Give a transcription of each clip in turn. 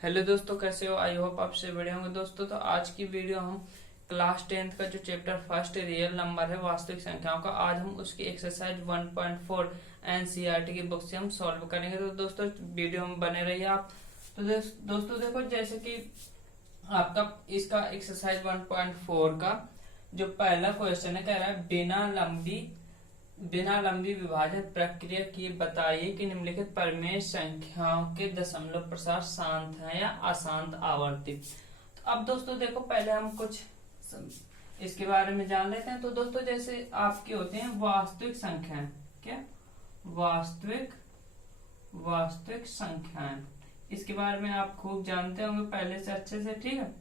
Hello दोस्तों, कैसे हो? आई होप आप से बढ़िया होंगे। दोस्तों तो आज की वीडियो हम क्लास 10th का जो चैप्टर फर्स्ट रियल नंबर है वास्तविक संख्याओं का, आज हम उसकी एक्सरसाइज 1.4 एनसीईआरटी की बुक से हम सॉल्व करेंगे। तो दोस्तों वीडियो में बने रहिए आप। तो दोस्तों देखो, जैसे कि आपका इसका एक्सरसाइज 1.4 का जो पहला क्वेश्चन है, कह रहा है बिना लंबी विभाजन प्रक्रिया की बताइए कि निम्नलिखित परिमेय संख्याओं के दशमलव प्रसार शांत है या अशांत आवर्ती। तो अब दोस्तों देखो, पहले हम कुछ इसके बारे में जान लेते हैं। तो दोस्तों जैसे आपके होते हैं वास्तविक संख्याएं, क्या वास्तविक संख्याएं, इसके बारे में आप खूब जानते होंगे पहले से अच्छे से, ठीक है?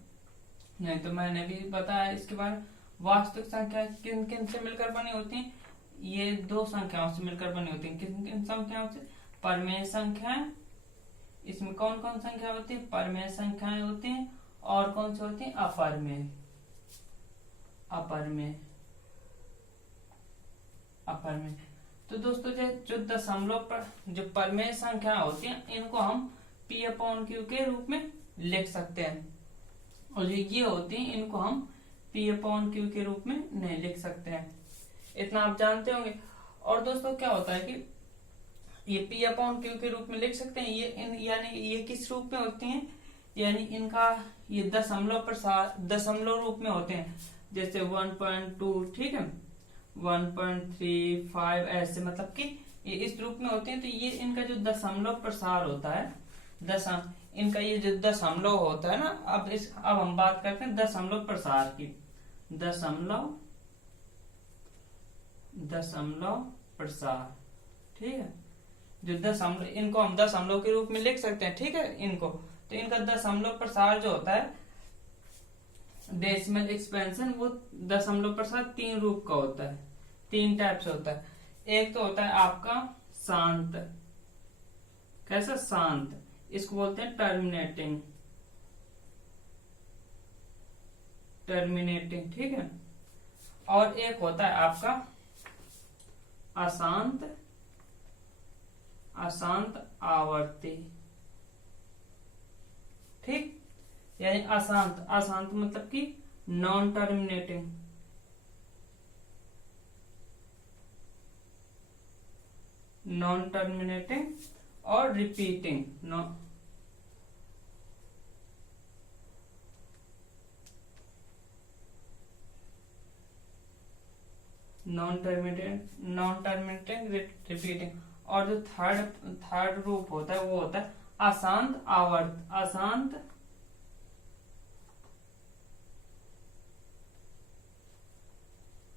नहीं तो मैंने भी बताया इसके बारे में। वास्तविक संख्या किन किन से मिलकर बनी होती है? ये दो संख्याओं से मिलकर बनी होती है। किन किन संख्याओं से? परमेय संख्याएं। इसमें कौन कौन संख्या होती है? परमेय संख्याएं होती हैं। और कौन सी होती है? अपरमेय अपरमेय अपरमेय। तो दोस्तों जो दशमलव पर जो परमेय संख्या होती है, इनको हम पी अपॉन क्यू के रूप में लिख सकते हैं। और ये होती है, इनको हम पी अपॉन क्यू के रूप में नहीं लिख सकते हैं। इतना आप जानते होंगे। और दोस्तों क्या होता है कि ये पी अपॉन क्यू के रूप में लिख सकते हैं। यानी ये किस रूप में होती हैं? यानी इनका ये दशमलव रूप में होते हैं। जैसे 1.2, ठीक है, 1.35 ऐसे, मतलब कि ये इस रूप में होते हैं। तो ये इनका जो दशमलव प्रसार होता है, इनका ये जो दशमलव होता है ना, अब हम बात करते हैं दशमलव प्रसार की। दशमलव प्रसार, ठीक है। जो दशमलव, इनको हम दशमलव के रूप में लिख सकते हैं, ठीक है, इनको। तो इनका दशमलव प्रसार जो होता है, डेसिमल एक्सपेंशन, वो दशमलव प्रसार तीन रूप का होता है, तीन टाइप से होता है। एक तो होता है आपका शांत। कैसा? शांत। इसको बोलते हैं टर्मिनेटिंग, ठीक है। और एक होता है आपका अशांत आवर्ती, ठीक। यानी अशांत मतलब कि नॉन टर्मिनेटिंग, और रिपीटिंग, नॉन टर्मिनेटिंग रिपीटिंग। और जो थर्ड रूप होता है, वो होता है अशांत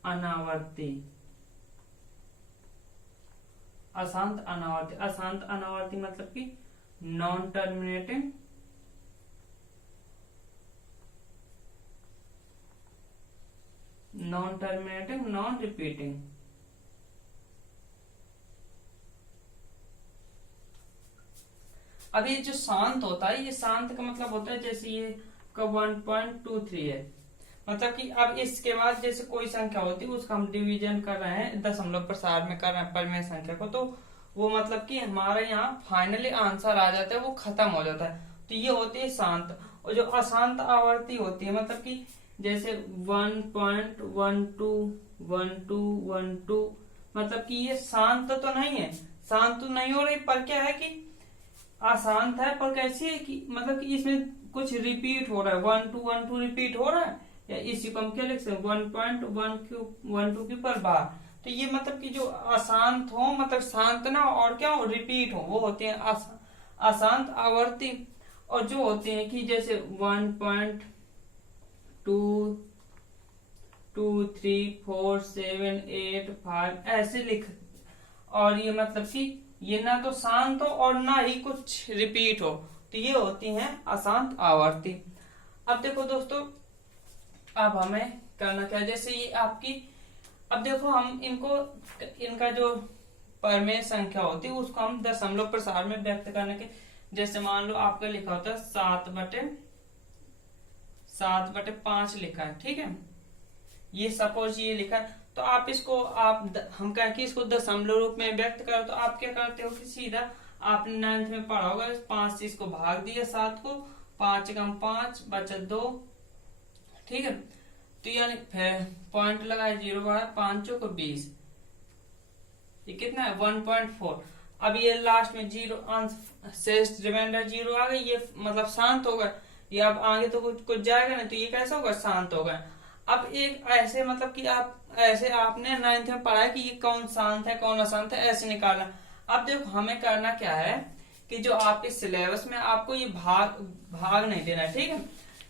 अनावर्ती। अशांत अनावर्ती मतलब कि नॉन टर्मिनेटिंग नॉन रिपीटिंग। अब ये जो शांत होता है, ये शांत का मतलब होता है, जैसे ये का 1.23 है, मतलब कि अब इसके बाद जैसे कोई संख्या होती है, उसका हम डिवीजन कर रहे हैं, दशमलव प्रसार में कर रहे हैं परमेय संख्या को, तो वो मतलब कि हमारे यहाँ फाइनली आंसर आ जाता है, वो खत्म हो जाता है। तो ये होती है शांत। और जो अशांत आवर्ती होती है, मतलब कि जैसे 1.12 मतलब कि ये शांत तो नहीं है, शांत तो नहीं हो रही, पर क्या है कि अशांत है। पर कैसी है कि मतलब कि इसमें कुछ रिपीट हो रहा है, 1 2 रिपीट हो रहा है, या इसी को हम क्या लिख सकते हैं, 1.12 पर बार। तो ये मतलब कि जो अशांत हो, मतलब शांत ना और क्या हो, रिपीट हो, वो होते हैं अशांत आवर्ती। और जो होते हैं कि जैसे 1.2 2 3 4 7 8 5 ऐसे लिख। और ये मतलब कि ये ना तो शांत हो और ना ही कुछ रिपीट हो, तो ये होती हैं अशांत आवर्ती। अब देखो दोस्तों, अब हमें करना क्या है, जैसे ये आपकी, अब देखो हम इनका जो परमेय संख्या होती है, उसको हम दशमलव प्रसार में व्यक्त करने के, जैसे मान लो आपका लिखा होता है 7/5 लिखा है, ठीक है। ये सपोज ये लिखा है, तो आप इसको हम कहें कि इसको दशमलव रूप में व्यक्त करो, तो आप क्या करते हो कि सीधा आपने 9th में पढ़ा होगा, 5 से इसको भाग दिया 7 को, 5 कम 5 बचा 2, ठीक है। तो यानी फिर पॉइंट लगाए, 0 बढ़ा, 5 चौको 20, ये कितना है 1.4। अब ये लास्ट में 0 शेष रिमाइंडर 0 आ गई, ये मतलब शांत होगा। ये अब आगे तो कुछ जाएगा नहीं, तो ये कैसा होगा, शांत होगा। अब एक ऐसे मतलब कि आप ऐसे आपने 9th में पढ़ा है कि ये कौन शांत है कौन अशांत है, ऐसे निकालना। अब देखो हमें करना क्या है कि जो आपके सिलेबस में आपको ये भाग नहीं देना है, ठीक है।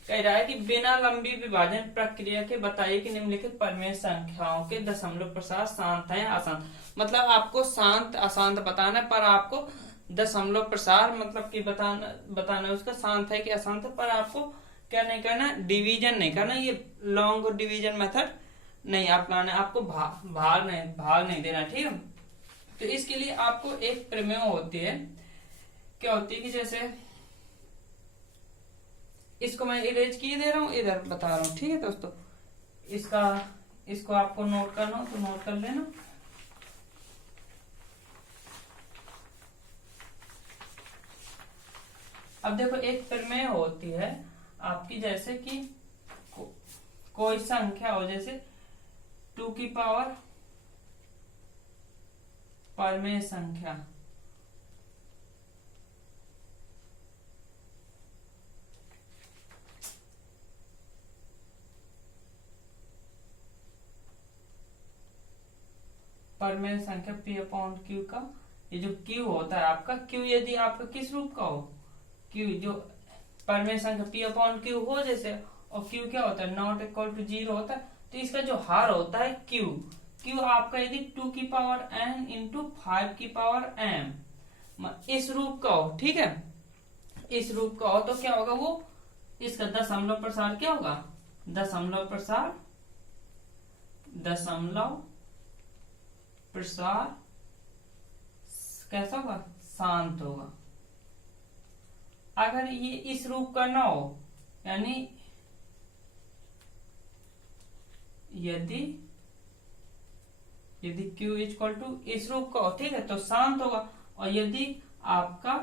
कह रहा है कि बिना लंबी विभाजन प्रक्रिया के बताइए कि निम्नलिखित परिमेय संख्याओं के दशमलव प्रसार शांत है या अशांत। मतलब आपको शांत अशांत बताना है, पर आपको दशमलव प्रसार मतलब कि बताना उसका शांत है कि अशांत है, पर आपको क्या नहीं करना, डिवीजन नहीं करना, ये लॉन्ग डिवीजन मेथड नहीं अपनाना, आपको भाग नहीं देना, ठीक है। तो इसके लिए आपको एक प्रमेय होती है, क्या होती है कि जैसे इसको मैं इरेज किए दे रहा हूं, इधर बता रहा हूं, ठीक है दोस्तों। इसको आपको नोट करना हो तो नोट कर लेना। अब देखो एक प्रमेय होती है आपकी, जैसे कि कोई संख्या हो, जैसे 2 की पावर परिमेय संख्या, परिमेय संख्या P/Q का, ये जो Q होता है आपका, Q यदि आपका किस रूप का हो, Q जो परिमेय संख्या P/Q हो जैसे, और Q क्या होता है, नॉट इक्वल टू 0 होता है, तो इसका जो हार होता है Q आपका यदि 2 की पावर n इंटू 5 की पावर m इस रूप का हो, ठीक है, इस रूप का हो, तो क्या होगा वो, इसका दशमलव प्रसार क्या होगा, दशमलव प्रसार कैसा होगा, शांत होगा। अगर ये इस रूप का ना हो, यानी यदि Q इक्वल टू इस रूप का हो, ठीक है, तो शांत होगा। और यदि आपका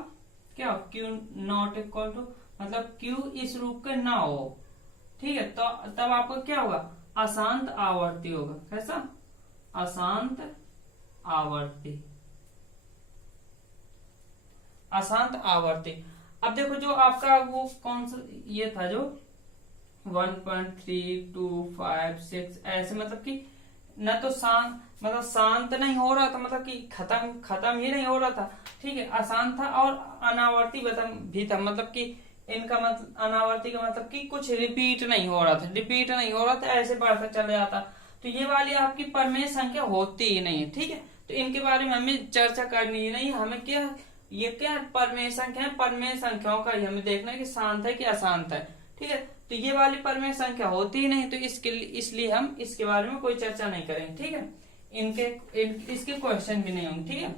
क्या हो, Q नॉट इक्वल टू मतलब Q इस रूप का ना हो, ठीक है, तो तब आपका क्या होगा, अशांत आवर्ती होगा। कैसा, अशांत आवर्ती, अशांत आवर्ती। अब देखो जो आपका वो कौन सा ये था, जो 1.3, 2, 5, 6 ऐसे, मतलब कि न तो शांत नहीं हो रहा था, मतलब कि खत्म ही नहीं हो रहा था, ठीक है, अशांत था, और अनावर्ती भी था, मतलब कि इनका मतलब अनावर्ती का मतलब कि कुछ रिपीट नहीं हो रहा था, ऐसे बढ़ता चला जाता। तो ये वाली आपकी परिमेय संख्या होती ही नहीं है, ठीक है। तो इनके बारे में हमें चर्चा करनी ही नहीं, हमें क्या, ये क्या परिमेय संख्या है, परिमेय संख्याओं का हमें देखना है कि शांत है कि अशांत है, ठीक है। तो ये वाली परिमेय संख्या होती ही नहीं, तो इसलिए हम इसके बारे में कोई चर्चा नहीं करेंगे, ठीक है। इसके क्वेश्चन भी नहीं होंगे, ठीक है।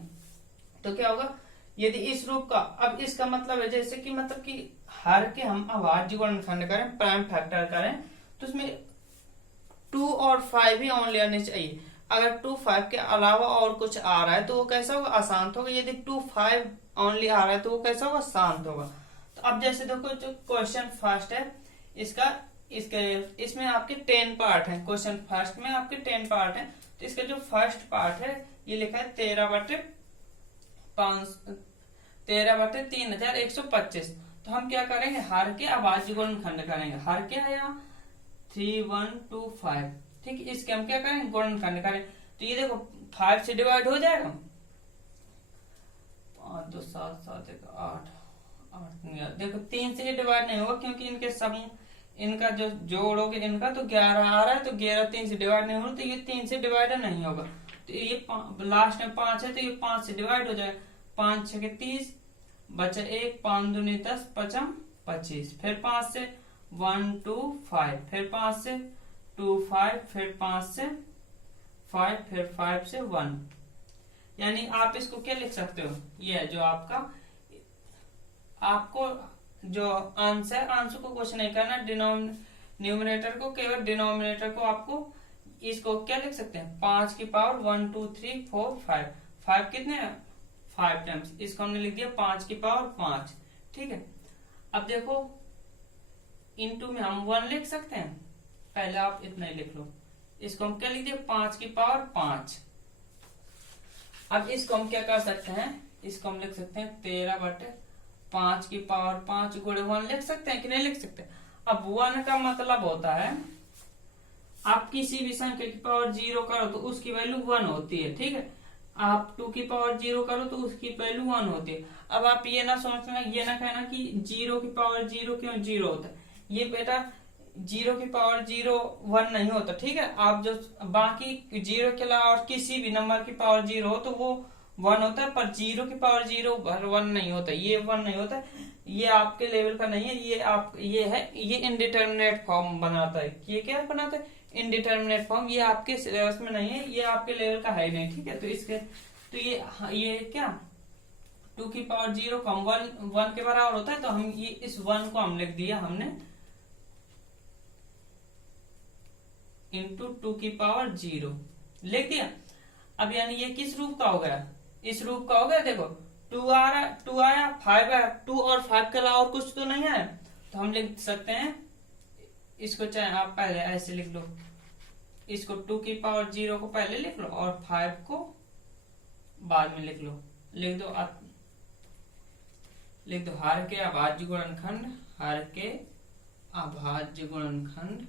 तो क्या होगा, यदि इस रूप का, अब इसका मतलब है जैसे कि मतलब कि हर के हम अभाज्य गुणनखंड करें, प्राइम फैक्टर करें, तो उसमें 2 और 5 ही ओनली आने चाहिए। अगर 2 5 के अलावा और कुछ आ रहा है तो वो कैसा होगा, अशांत होगा। यदि 2 5 ओनली आ रहा है तो वो कैसा होगा, शांत होगा। तो अब जैसे देखो जो क्वेश्चन फर्स्ट है इसमें आपके 10 पार्ट हैं, क्वेश्चन फर्स्ट में आपके 10 पार्ट हैं। तो इसका जो फर्स्ट पार्ट है ये लिखा है 13/3125। तो हम क्या करेंगे, हर के अभाज्य गुणनखंड करेंगे। हर क्या है यहाँ 3 1 2 5, ठीक है, इसके हम क्या करेंगे, गुणनखंड करें। तो ये देखो 5 से डिवाइड हो जाएगा, 5 2 7 7 1 8 8, देखो 3 से डिवाइड नहीं होगा क्योंकि इनके समूह, इनका जो जोड़ोगे इनका तो 11 आ रहा है, तो 11 3 से डिवाइड नहीं होगा, तो ये 3 से डिवाइड नहीं होगा। तो ये लास्ट में 5 है, तो ये 5 से डिवाइड हो जाएगा। 5 6 30 बचा 1, 5 दूनी 10 5 25, फिर 5 से 1 2 5, फिर 5 से 2 5, फिर 5 से 5, फिर 5 से 1। यानी आप इसको क्या लिख सकते हो, ये जो आपको जो आंसर है, आंसर को कुछ नहीं करना, न्यूमरेटर को, केवल डिनोमिनेटर को आपको, इसको क्या लिख सकते हैं, 5 की पावर 1 2 3 4 5। 5 कितने हैं, 5 टाइम्स, इसको हमने लिख दिया 5 की पावर 5। ठीक है, अब देखो इनटू में हम 1 लिख सकते हैं, पहले आप इतना ही लिख लो। इसको हम क्या लिख दिए 5 की पावर 5। अब इसको हम क्या कर सकते हैं, इसको हम लिख सकते हैं 13/5 की पावर 5 गुणे 1 लिख सकते हैं कि नहीं लिख सकते। अब 1 का मतलब होता है आप किसी भी संख्या की पावर 0 करो तो उसकी वैल्यू 1 होती है। ठीक है, आप 2 की पावर 0 करो तो उसकी वैल्यू 1 होती है। अब आप ये ना सोचना, ये ना कहना कि 0 की पावर 0 क्यों 0 होता है। ये बेटा 0 की पावर 0 1 नहीं होता। ठीक है, आप जो बाकी 0 के अलावा और किसी भी नंबर की पावर 0 हो तो वो 1 होता है, पर 0 की पावर 0 1 नहीं होता, ये 1 नहीं होता। ये आपके लेवल का नहीं है, ये है, ये इनडिटर्मिनेट फॉर्म बनाता है। ये क्या बनाता है, इनडिटर्मिनेट फॉर्म। ये आपके सिलेबस में नहीं है, ये आपके लेवल का है नहीं। ठीक है, तो इसके तो ये क्या 2 की पावर 0 कम 1 के बराबर होता है, तो हम ये इस 1 को हम लिख दिया हमने इंटू 2 की पावर 0 लिख दिया। अब यानी ये किस रूप का हो गया, इस रूप का हो गया। देखो 2 आ रहा, 2 आया, 5 आया, 2 और 5 के अलावा और कुछ तो नहीं है, तो हम लिख सकते हैं इसको, चाहे आप पहले ऐसे लिख लो, इसको 2 की पावर 0 को पहले लिख लो और 5 को बाद में लिख लो। लिख दो हर के अभाज्य गुणनखंड, हर के अभाज्य गुणनखंड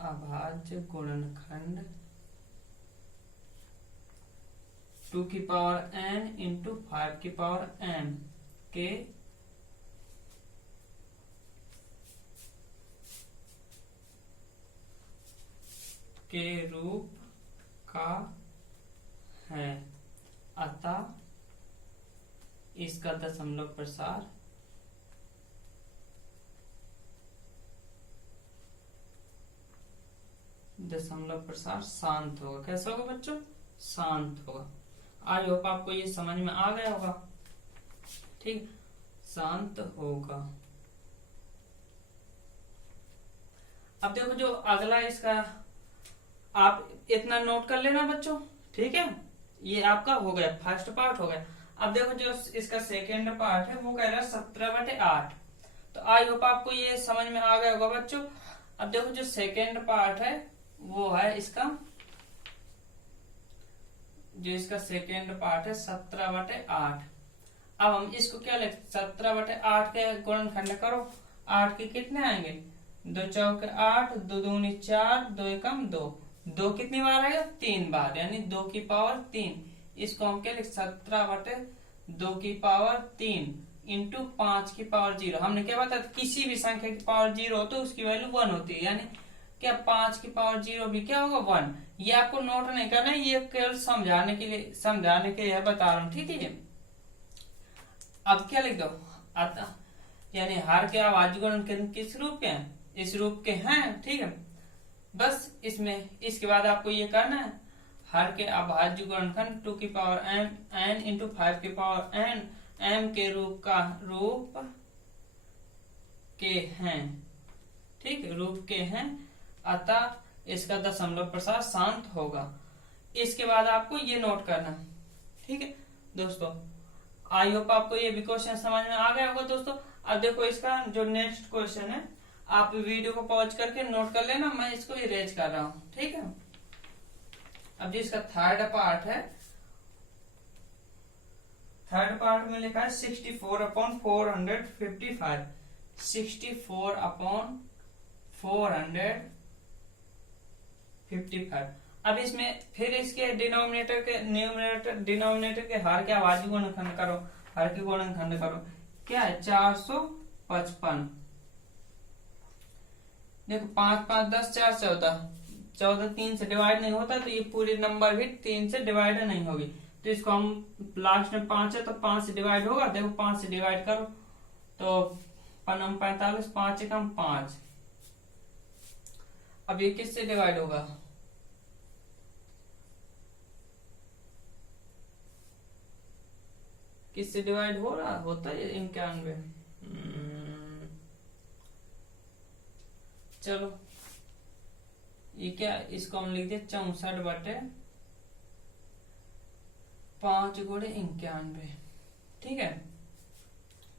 अभाज्य गुणनखंड 2 की पावर n इंटू 5 की पावर m के रूप का है, अतः इसका दशमलव प्रसार शांत होगा। कैसा होगा बच्चों, शांत होगा। आई होप आपको ये समझ में आ गया होगा। ठीक, शांत होगा। अब देखो जो अगला इसका, आप इतना नोट कर लेना बच्चों। ठीक है, ये आपका हो गया, फर्स्ट पार्ट हो गया। अब देखो जो इसका सेकेंड पार्ट है वो कह रहा है 17/8। तो आई होप आपको ये समझ में आ गया होगा बच्चों। अब देखो जो सेकेंड पार्ट है वो है इसका, जो इसका सेकेंड पार्ट है 17/8। अब हम इसको क्या लिख, 17/8 के गुणनखंड करो, 8 के कितने आएंगे, 2 चौके 8, 2 दूनी 4, 2 एकम 2, 2 कितनी बार आएगा, 3 बार, यानी 2 की पावर 3। इसको हम क्या लिख 17/2 की पावर 3 इंटू 5 की पावर 0। हमने क्या बताया, किसी भी संख्या की पावर 0 हो तो उसकी वैल्यू 1 होती है, यानी क्या 5 की पावर 0 भी क्या होगा 1। ये आपको नोट नहीं करना है, ये केवल समझाने के लिए बता रहा हूँ। ठीक है, अब क्या लिख दो, अतः यानी हर के अभाज्य गुणनखंड किस रूप के हैं, इस रूप के हैं। ठीक है, बस इसमें इसके बाद आपको ये करना है, हर के अभाज्य गुणनखंड 2 की पावर n इंटू 5 की पावर n m के रूप के हैं। ठीक है, रूप के हैं, अतः इसका दशमलव प्रसार शांत होगा। इसके बाद आपको ये नोट करना। ठीक है दोस्तों, आई होप आपको ये भी क्वेश्चन समझ में आ गया होगा दोस्तों। अब देखो इसका जो नेक्स्ट क्वेश्चन है, आप वीडियो को पॉज करके नोट कर लेना, मैं इसको इरेज कर रहा हूं। ठीक है, अब जिसका थर्ड पार्ट है, थर्ड पार्ट में लिखा है 64/455, 64/455। अब इसमें फिर इसके डिनोमिनेटर के हर के अभाज्य गुणनखंड करो, हर के गुणनखंड करो, क्या है 455। देखो 5 5 10 4 14, 14 3 से डिवाइड नहीं होता, तो ये पूरी नंबर भी 3 से डिवाइड नहीं होगी। तो इसको हम लास्ट में 5 है तो 5 से डिवाइड होगा। देखो 5 से डिवाइड करो तो 45, 5 एकम 5। अब ये किससे डिवाइड होगा, किससे डिवाइड हो रहा होता है 91। चलो ये क्या, इसको हम लिख दिए 64/5 गुणे 91। ठीक है।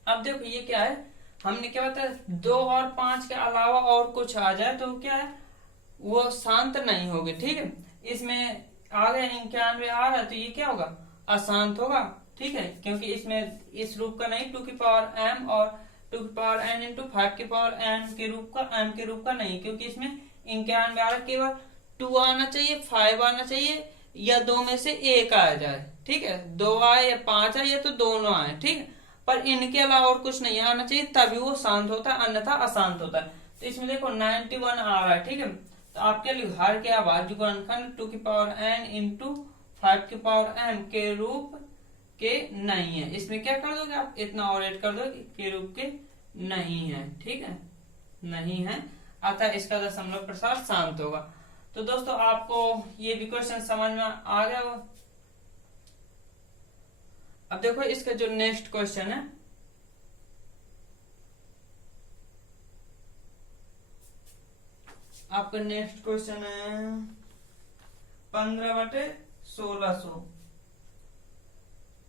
अब देखो ये क्या है, हमने क्या बताया, 2 और 5 के अलावा और कुछ आ जाए तो क्या है, वो शांत नहीं होगी। ठीक है। इसमें आ गया 91 आ रहा है तो ये क्या होगा, अशांत होगा। ठीक है, क्योंकि इसमें इस रूप का नहीं, 2 की पावर m और 2 की पावर n इंटू 5 की पावर m के रूप का नहीं, क्योंकि इसमें 91 आ रहा, केवल 2 आना चाहिए, 5 आना चाहिए, या दो में से एक आ जाए। ठीक है, 2 आए या 5 आए या तो दोनों आए। ठीक है, पर इनके अलावा और कुछ नहीं आना चाहिए, तभी वो शांत होता है, अन्यथा अशांत होता है। तो इसमें देखो 91 आ रहा है। ठीक है, तो आपके लिए हर के अभाज्य गुणनखंड 2 की पावर n इंटू 5 की पावर m के रूप के नहीं है। इसमें क्या कर दोगे आप, इतना और ऐड कर दोगे, के रूप के नहीं है। ठीक है, नहीं है, अतः इसका दशमलव प्रसार शांत होगा। तो दोस्तों आपको ये भी क्वेश्चन समझ में आ गया हो। अब देखो इसका जो नेक्स्ट क्वेश्चन है, आपका नेक्स्ट क्वेश्चन है 15/1600।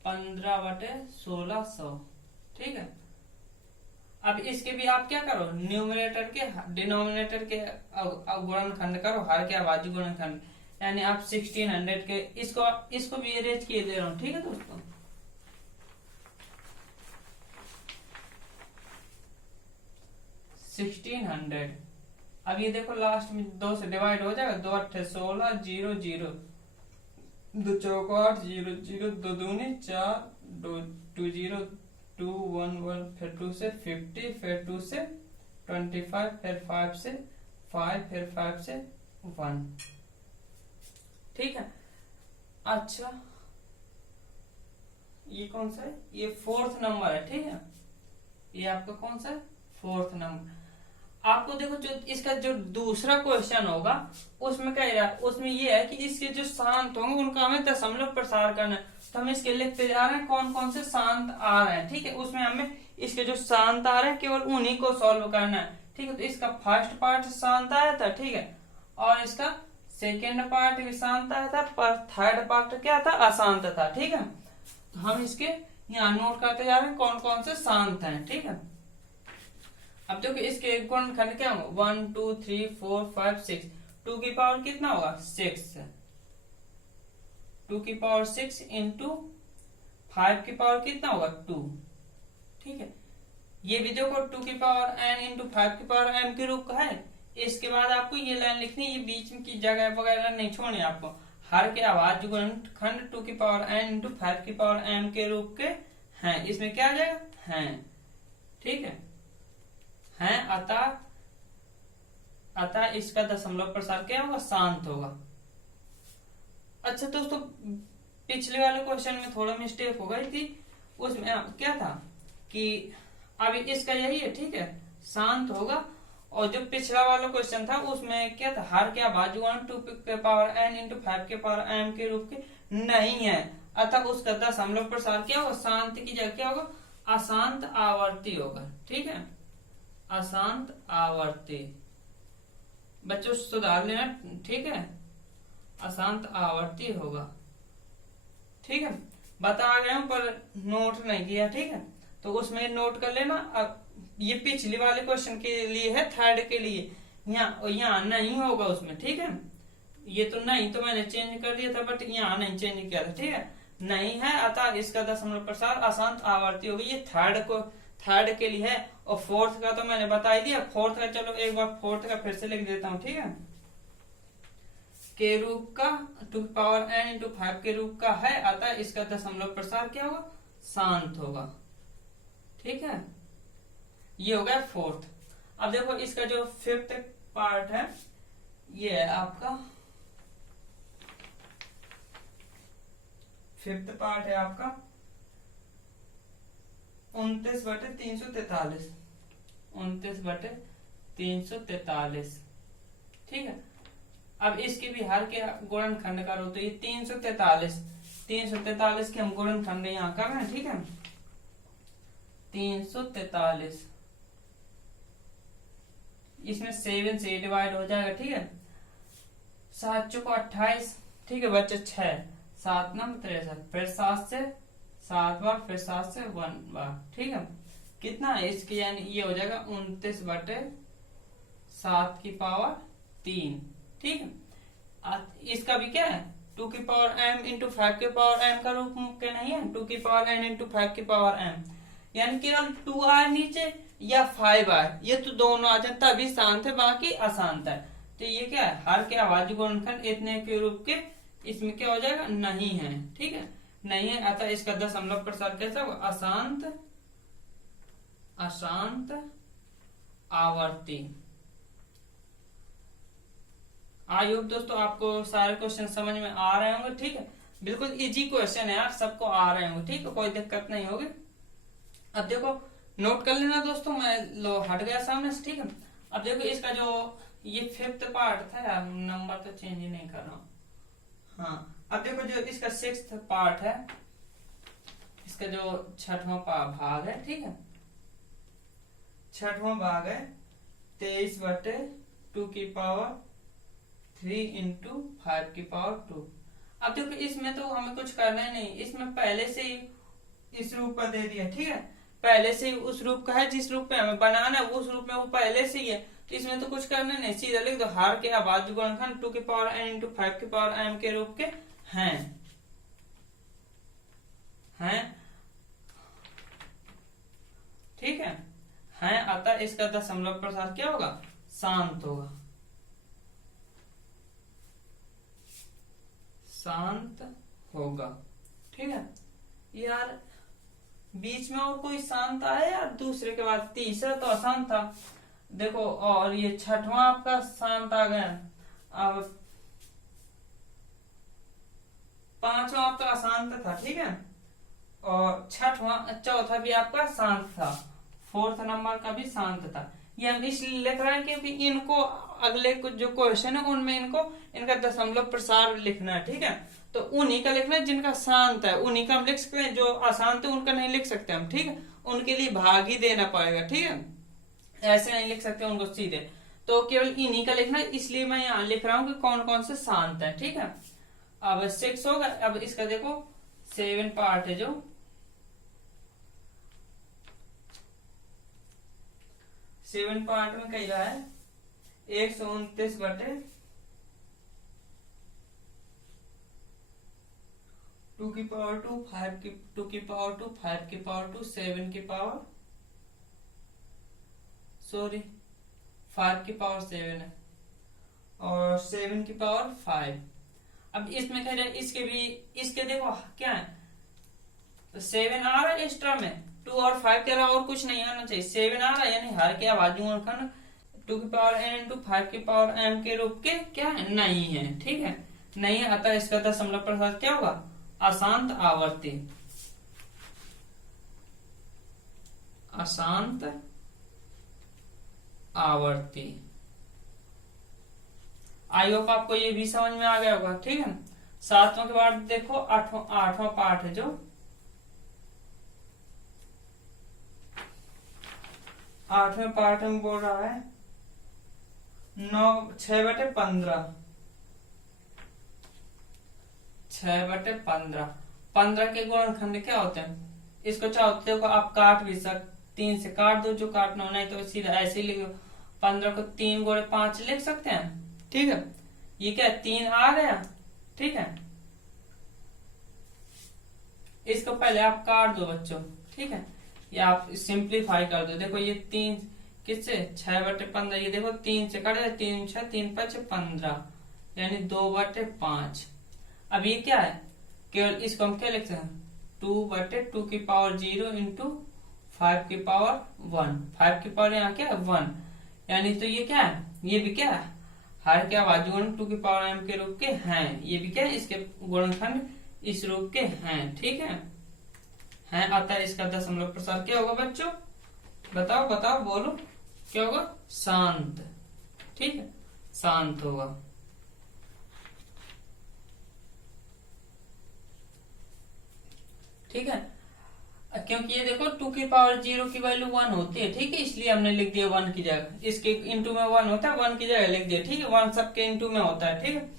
15/1600। ठीक है। अब इसके भी आप क्या करो, न्यूमरेटर के डिनोमिनेटर के गुणनखंड करो, हर के अभाज्य गुणनखंड, यानी आप 1600 के इसको भी अरेंज किए दे रहा हूं। ठीक है दोस्तों, 1600। अब ये देखो लास्ट में 2 से डिवाइड हो जाएगा, 2 8 16 0 0, 2 चौको 8 0 0, 2 दूनी 4, 2 0 2 1 1, फिर 2 से 50, फिर 2 से 25, फिर 5 से 5, फिर 5 से 1। ठीक है। अच्छा ये कौन सा है, ये 4th नंबर है। ठीक है, ये आपका कौन सा है, 4th नंबर। आपको देखो जो इसका जो दूसरा क्वेश्चन होगा उसमें क्या है, उसमें ये है कि इसके जो शांत होंगे उनका हमें दशमलव प्रसार करना है। तो हम इसके लिखते जा रहे हैं कौन कौन से शांत आ रहे हैं। ठीक है, उसमें हमें इसके जो शांत आ रहे हैं केवल उन्हीं को सॉल्व करना है। ठीक है, तो इसका फर्स्ट पार्ट शांत आया था। ठीक है, और इसका सेकेंड पार्ट भी शांत आया था, पर थर्ड पार्ट क्या था, अशांत था। ठीक है, तो हम इसके यहाँ नोट करते जा रहे हैं कौन कौन से शांत हैं। ठीक है, अब देखो इसके गुणनखंड क्या होगा, 1 2 3 4 5 6। 2 की पावर कितना होगा, 6। 2 की पावर 6 इंटू 5 की पावर कितना होगा, 2। ठीक है, ये भी देखो 2 की पावर n इंटू 5 की पावर m के रूप का है। इसके बाद आपको ये लाइन लिखनी है, ये बीच में की जगह वगैरह नहीं छोड़नी आपको। हर के अभाज्य गुणनखंड 2 की पावर n इंटू 5 की पावर m के रूप के हैं। इसमें क्या आ जाएगा, हैं। ठीक है, हैं, अतः इसका दशमलव प्रसार क्या होगा, शांत होगा। अच्छा दोस्तों, पिछले वाले क्वेश्चन में थोड़ा मिस्टेक हो गई थी। उसमें क्या था कि अभी इसका यही है। ठीक है, शांत होगा। और जो पिछला वाला क्वेश्चन था उसमें क्या था, हर के अभाज्य गुणन 2 के पावर n इंटू 5 के पावर m के रूप के नहीं है, अतः उसका दशमलव प्रसार क्या होगा, शांत की जगह क्या होगा, अशांत आवर्ती होगा। ठीक है, अशांत आवर्ती। बच्चों सुधार लेना। ठीक है, अशांत आवर्ती होगा। ठीक है, बता गया हूं पर नोट नहीं किया। ठीक है, तो उसमें नोट कर लेना। अब ये पिछले वाले क्वेश्चन के लिए है, थर्ड के लिए यहाँ नहीं होगा उसमें। ठीक है, ये तो नहीं तो मैंने चेंज कर दिया था, बट यहाँ नहीं चेंज किया था। ठीक है, नहीं है, अतः इसका दशमलव प्रसार अशांत आवर्ती होगी। ये थर्ड के लिए है। और फोर्थ का तो मैंने बता ही दिया। फोर्थ का चलो एक बार फोर्थ का फिर से लिख देता हूं। ठीक है, के रूप का 2 की पावर n इंटू 5 के रूप का है, अतः इसका दशमलव प्रसार क्या होगा, शांत होगा। ठीक है, ये हो गया फोर्थ। अब देखो इसका जो फिफ्थ पार्ट है, ये है आपका फिफ्थ पार्ट है आपका 29/343। 29/343। ठीक है, अब इसके भी हर के गुणनखंड करो तो ये 343 के हम गुणनखंड यहाँ कर रहे हैं। ठीक है, 343 इसमें 7 से डिवाइड हो जाएगा। ठीक है, 7 चौको 28, ठीक है बच्चे 6, 7 नंबर 63, फिर 7 से 7 बार, फिर 7 से 1 बार, ठीक है। कितना है इसकी, यानी ये हो जाएगा 29/7 की पावर 3, ठीक है। इसका भी क्या है 2 की पावर m इंटू 5 की पावर m का रूप के नहीं है, 2 की पावर n इंटू 5 की पावर m, यानी केवल 2 आए नीचे या 5 आए, ये तो दोनों आ जाए तभी शांत है, बाकी अशांत है। तो ये क्या है, हर के अभाज्य गुणनखंड इतने के रूप के इसमें क्या हो जाएगा, नहीं है, ठीक है, नहीं है, अतः इसका दशमलव प्रसार कैसा होगा, अशांत अशांत आवर्ती। आई होप दोस्तों आपको सारे क्वेश्चन समझ में आ रहे होंगे, ठीक है, बिल्कुल इजी क्वेश्चन है यार, सबको आ रहे होंगे, ठीक है, कोई दिक्कत नहीं होगी। अब देखो नोट कर लेना दोस्तों, मैं लो हट गया सामने से, ठीक है। अब देखो इसका जो ये 5th पार्ट था यार, नंबर तो चेंज ही नहीं कर रहा हूं, हाँ। अब देखो जो इसका 6th पार्ट है, इसका जो 6वां भाग है, ठीक है, 6वां भाग है 23/2 की पावर 3 इंटू 5 की पावर 2। अब देखो इसमें तो हमें कुछ करना ही नहीं, इसमें पहले से ही इस रूप का दे दिया, ठीक है, पहले से ही उस रूप का है, जिस रूप में हमें बनाना है उस रूप में वो पहले से ही है, तो इसमें तो कुछ करना नहीं, सीधा लिख दो हर के अभाज्य गुणनखंड 2 की पावर n इंटू 5 की पावर m के रूप के हैं, ठीक है, हैं, अतः इसका दशमलव प्रसार क्या होगा, शांत होगा, शांत होगा, ठीक है। यार बीच में और कोई शांत आया यार, दूसरे के बाद तीसरा तो अशांत था, देखो, और ये 6वां आपका शांत आ गया, अब 5वां आपका अशांत था, ठीक है, और 4था भी आपका शांत था, 4th नंबर का भी शांत था। ये हम इसलिए लिख रहे हैं क्योंकि इनको अगले कुछ जो क्वेश्चन है उनमें इनका दशमलव प्रसार लिखना है, ठीक है, तो उन्हीं का लिखना है जिनका शांत है, उन्हीं का हम लिख सकते हैं, जो अशांत है उनका नहीं लिख सकते हम, ठीक है, उनके लिए भाग ही देना पड़ेगा, ठीक है, ऐसे नहीं लिख सकते उनको सीधे, तो केवल इन्हीं का लिखना है, इसलिए मैं यहाँ लिख रहा हूँ कि कौन कौन से शांत है, ठीक है। अब 6 होगा, अब इसका देखो 7 पार्ट है, जो 7 पार्ट में कह रहा है 129/2 की पावर 2, 2 की पावर 2, 5 की पावर 2, 7 की पावर 5 की पावर 7 है, और 7 की पावर 5। अब इसमें कह रहा है इसके देखो क्या है, तो 7 आ रहा है एक्स्ट्रा में, 2 और 5 के अलावा और कुछ नहीं आना चाहिए, 7 आ रहा है, यानी हर के अभाज्य गुणनखंड 2 की पावर n इंटू 5 की पावर m के रूप के क्या है, नहीं है, ठीक है, नहीं है, अतः इसका दशमलव प्रसार क्या होगा, अशांत आवर्ती, अशांत आवर्ती। आई होप आपको ये भी समझ में आ गया होगा, ठीक है। 7वां के बाद देखो 8वां पार्ट है, जो 8वें पार्ट में बोल रहा है 6/15, 6/15, 15 के गुणनखंड क्या होते हैं, इसको चाहो तो आप काट भी 3 से काट दो, जो काटना हो, नहीं तो सीधा ऐसे ही लिखो, 15 को 3 गुणे 5 लिख सकते हैं, ठीक है, ये क्या 3 आ गया, ठीक है, इसको पहले आप काट दो बच्चों, ठीक है, ये आप सिंप्लीफाई कर दो, देखो ये 3 किससे 6/15, ये देखो 3 से काटे, 3 6 3 5 15, यानी 2/5। अब ये क्या है, केवल इसको हम क्या लिखते हैं, 2/2 की पावर 0 इंटू 5 की पावर 1, 5 की पावर यहाँ क्या है 1, यानी तो ये क्या है, ये भी क्या है, हर के अभाज्य गुणन 2 की पावर m के रूप के हैं, ये भी क्या है, इसके गुणनखंड इस रूप के हैं, ठीक है, अतः इसका दशमलव प्रसार क्या होगा बच्चों, बताओ बताओ बोलो, क्या होगा, शांत, ठीक है, शांत होगा। ठीक है, क्योंकि ये देखो 2 की पावर 0 की वैल्यू 1 होती है, ठीक है, इसलिए हमने लिख दिया 1 की जगह, इसके इंटू में 1 होता है, 1 की जगह लिख दिया, ठीक है, 1 सबके इंटू में होता है, ठीक है।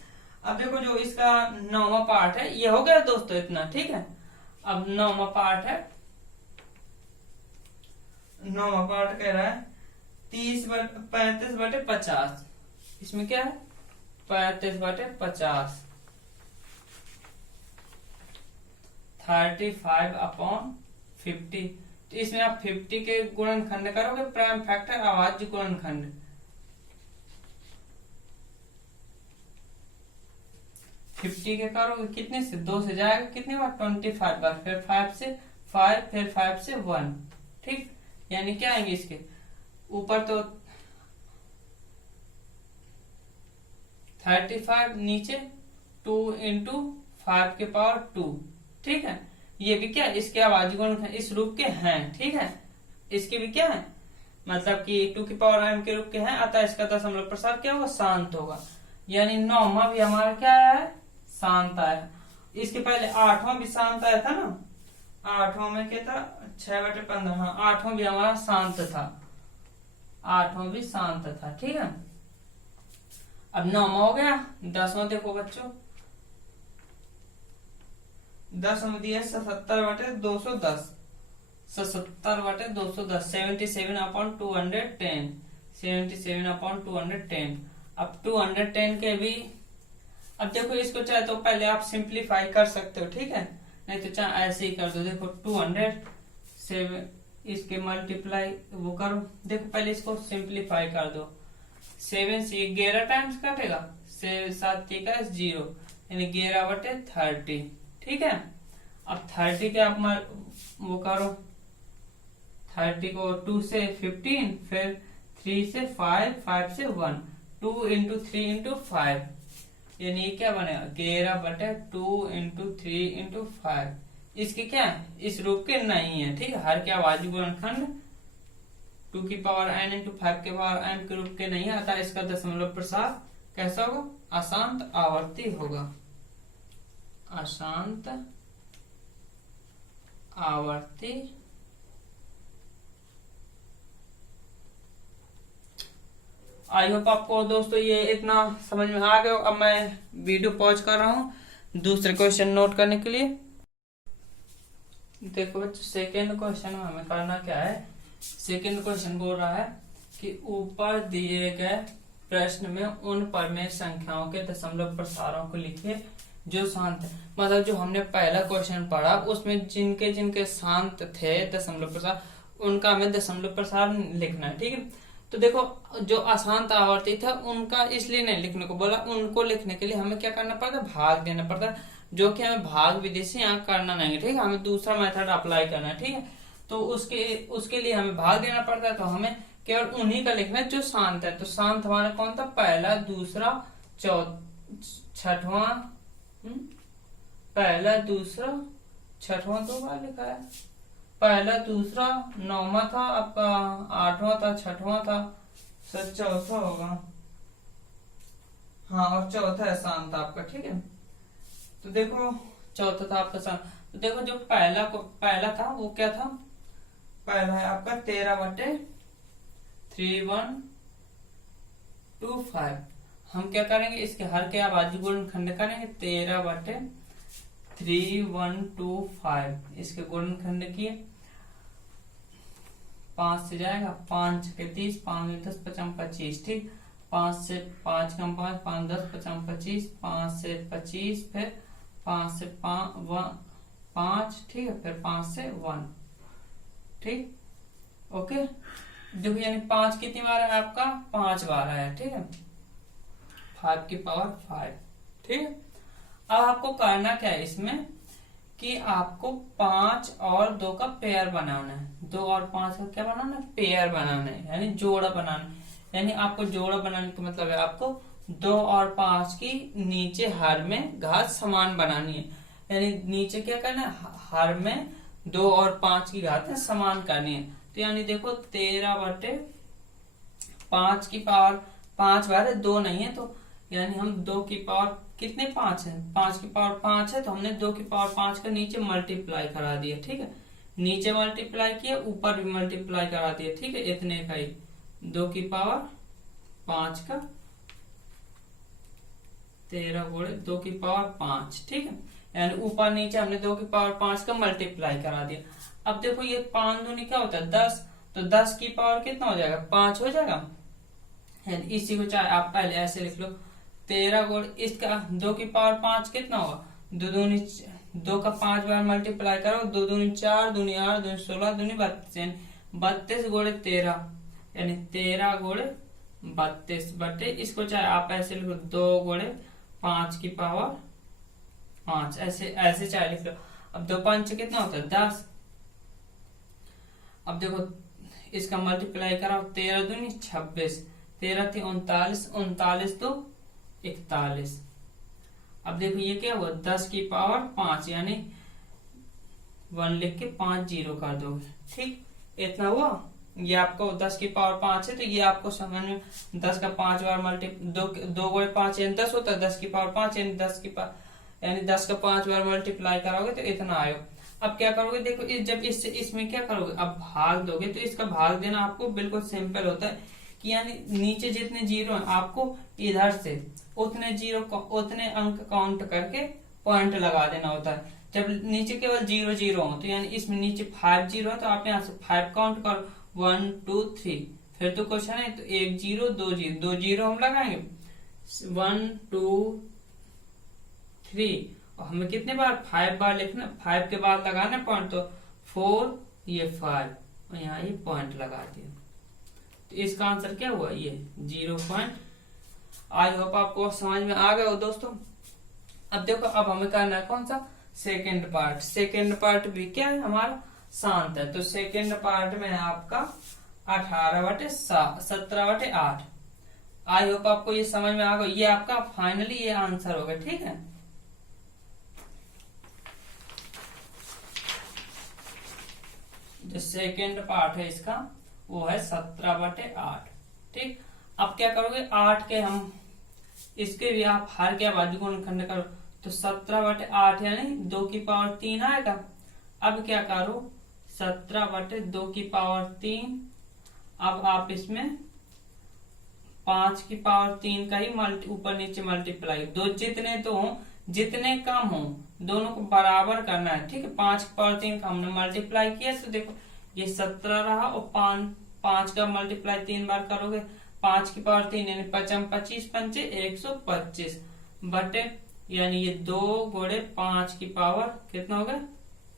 अब देखो जो इसका 9वां पार्ट है ये हो गया दोस्तों इतना, ठीक है। अब 9वां पार्ट है, 9वां पार्ट कह रहा है 35/50। इसमें क्या है 35/50, 35/50। तो इसमें आप 50 के गुणनखंड करोगे, प्राइम फैक्टर अभाज्य गुणनखंड, 50 के करोगे कितने से, 2 से जाएगा, कितने बार 25 बार, फिर 5 से 5, फिर 5 से 1, ठीक। यानी क्या आएंगे इसके ऊपर तो 35, नीचे 2 × 5 के पावर 2, ठीक है। ये भी क्या इसके अभाज्य गुणनखंड इस रूप के हैं, ठीक है। इसके भी क्या है मतलब कि 2 की पावर m के रूप के हैं, अतः इसका दशमलव प्रसार क्या होगा, शांत होगा। यानी 9वां भी हमारा क्या आया है, शांत आया। इसके पहले 8वां भी शांत आया था ना, 8वां में क्या था 6/15, हाँ 8वां भी हमारा शांत था, 8वां भी शांत था, ठीक है। अब 9वां हो गया। 10वां देखो बच्चों, 10वां दिया 77/210, 77/210, 77/210, 77/210। अब 210 के भी, अब देखो इसको चाहे तो पहले आप सिंप्लीफाई कर सकते हो, ठीक है, नहीं तो चाहे ऐसे ही कर दो। देखो 207 इसके मल्टीप्लाई वो करो, देखो पहले इसको सिंप्लीफाई कर दो। 7 से 11 टाइम्स कटेगा, 7 का 0, यानी 11/30, ठीक है। अब 30 के आप वो करो, 30 को 2 से 15, फिर 3 से 5, 5 से 1, 2 × 3 × 5, यानी ये क्या बनेगा 11/2 × 3 × 5। इसके क्या है इस रूप के नहीं है, ठीक है। हर के अभाज्य गुणनखंड 2 की पावर n × 5 के पावर m के रूप के नहीं है, अतः इसका दशमलव प्रसार कैसा होगा, अशांत आवर्ती होगा, अशांत आवर्ती। आई होप आपको दोस्तों ये इतना समझ में आ गया। अब मैं वीडियो पॉज कर रहा हूँ दूसरे क्वेश्चन नोट करने के लिए। देखो बच्चों सेकेंड क्वेश्चन में हमें करना क्या है, सेकेंड क्वेश्चन बोल रहा है कि ऊपर दिए गए प्रश्न में उन परमेय संख्याओं के दशमलव प्रसारों को लिखिए जो शांत है। मतलब जो हमने पहला क्वेश्चन पढ़ा उसमें जिनके जिनके शांत थे दशमलव प्रसार, उनका हमें दशमलव प्रसार लिखना है, ठीक है। तो देखो जो अशांत आवर्ती था उनका इसलिए नहीं लिखने को बोला, उनको लिखने के लिए हमें क्या करना पड़ता है, भाग देना पड़ता है, जो कि हमें भाग विधि से यहाँ करना नहीं है, ठीक है। हमें दूसरा मेथड अप्लाई करना है, ठीक है। तो उसके लिए हमें भाग देना पड़ता है, तो हमें केवल उन्हीं का लिखना है जो शांत है। तो शांत हमारा कौन था, पहला, दूसरा, छठवां, पहला, दूसरा, छठवां 2 बार लिखा है, पहला, दूसरा, 9वां था आपका, 8वां था, 6वां था, सर चौथा होगा, हाँ और चौथा है शांत आपका, ठीक है। तो देखो चौथा था आपका शांत। तो देखो जो पहला था वो क्या था, पहला है आपका 13/3125। हम क्या करेंगे इसके हर के अभाज्य गुणनखंड करेंगे, 13/3125 इसके गुणनखंड किए, 5 से जाएगा, 5 के 30, 5 10 55 25, ठीक। 5 से 5 कम 5, 5 10 55 25, 5 से 25, फिर 5 से 5, ठीक है, फिर 5 से 1, ठीक, ओके। देखो यानी 5 कितनी बार है आपका, 5 बार आया, ठीक है, 5 की पावर 5, ठीक है। अब आपको करना क्या है इसमें कि आपको 5 और 2 का पेयर बनाना है, 2 और 5 का क्या बनाना है, पेयर बनाना है, यानी जोड़ा बनाना है। यानी आपको जोड़ा बनाने का मतलब है आपको 2 और 5 की नीचे हर में घात समान बनानी है, यानी नीचे क्या करना है, हर में 2 और 5 की घात समान करनी है। तो यानी देखो 13/5 की पावर 5 बार है, 2 नहीं है, तो यानी हम 2 की पावर कितने 5 है, 5 की पावर 5 है, तो हमने 2 की पावर 5 का नीचे मल्टीप्लाई करा दिया, ठीक है। नीचे मल्टीप्लाई किया, ऊपर भी मल्टीप्लाई करा दिया, ठीक है, इतने का ही 2 की पावर 5 का 13 गुणे 2 की पावर 5, ठीक है। यानी ऊपर नीचे हमने 2 की पावर 5 का मल्टीप्लाई करा दिया। अब देखो ये 5 दूनी क्या होता है 10, तो 10 की पावर कितना हो जाएगा 5 हो जाएगा। यानी इसी को चाहे आप पहले ऐसे लिख लो 13 गुण इसका 2 की पावर 5 कितना होगा, 2 दूनी 2 का 5 बार मल्टीप्लाई करो, 2 दूनी 4, दूनी 8, दूनी 16, दूनी 32, 32 गुणे 13, यानी 13 गुणे 32 बटे इसको चाहे आप ऐसे लिखो 2 गुणे 5 की पावर 5, ऐसे ऐसे चाहे लिख लो। अब 2 पंच कितना होता है 10। अब देखो इसका मल्टीप्लाई कराओ 13 दूनी 26, 13 थी 39, 39 तो 41। अब देखो ये क्या हुआ 10 की पावर 5, यानी 1 लिख के 5 जीरो कर दोगे, ठीक। इतना हुआ। ये आपको 10 की पावर 5 है तो ये आपको समझ में 10 का 5 बार दो गुणे 5 यानी 10 होता है, 10 की पावर 5 यानी 10 का 5 बार मल्टीप्लाई करोगे तो इतना आएगा। अब क्या करोगे देखो जब इससे इसमें क्या करोगे, अब भाग दोगे तो इसका भाग देना आपको बिल्कुल सिंपल होता है कि यानी नीचे जितने जीरो हैं आपको इधर से उतने अंक काउंट करके पॉइंट लगा देना होता है। जब नीचे केवल 0 0 हो तो यानी इसमें नीचे 5 0 है तो आप यहाँ से 5 काउंट करो 1 2 3, फिर तो क्वेश्चन है तो 1 0 2 0, 2 0 हम लगाएंगे 1 2 3, और हमें कितने बार 5 बार लिखना, 5 के बाद लगाना पॉइंट, तो 4 ये 5 और यहाँ ये पॉइंट लगा दिया। तो इसका आंसर क्या हुआ ये 0 पॉइंट। आई होप आपको समझ में आ गया हो दोस्तों। अब देखो अब हमें करना है कौन सा सेकेंड पार्ट। सेकेंड पार्ट भी क्या है हमारा शांत है, तो सेकेंड पार्ट में है आपका 18/17/8। आई होप आपको ये समझ में आ गया। ये आपका फाइनली ये आंसर होगा, ठीक है। जो सेकेंड पार्ट है इसका वो है 17/8, ठीक। अब क्या करोगे 8 के हम इसके भी आप हर क्या बाजू गुणनखंड करो तो 17/8 यानी 2 की पावर 3 आएगा। अब क्या करो 17/2 की पावर 3, अब आप इसमें 5 की पावर 3 का ही ऊपर नीचे मल्टीप्लाई, दो जितने तो हो जितने कम हो दोनों को बराबर करना है, ठीक है। 5 की पावर 3 का हमने मल्टीप्लाई किया तो देखो ये 17 रहा और 5 का मल्टीप्लाई 3 बार करोगे 5 की पावर 3 यानी 25 पंचे 125 बटे यानी ये 2 गुणे 5 की पावर कितना हो गया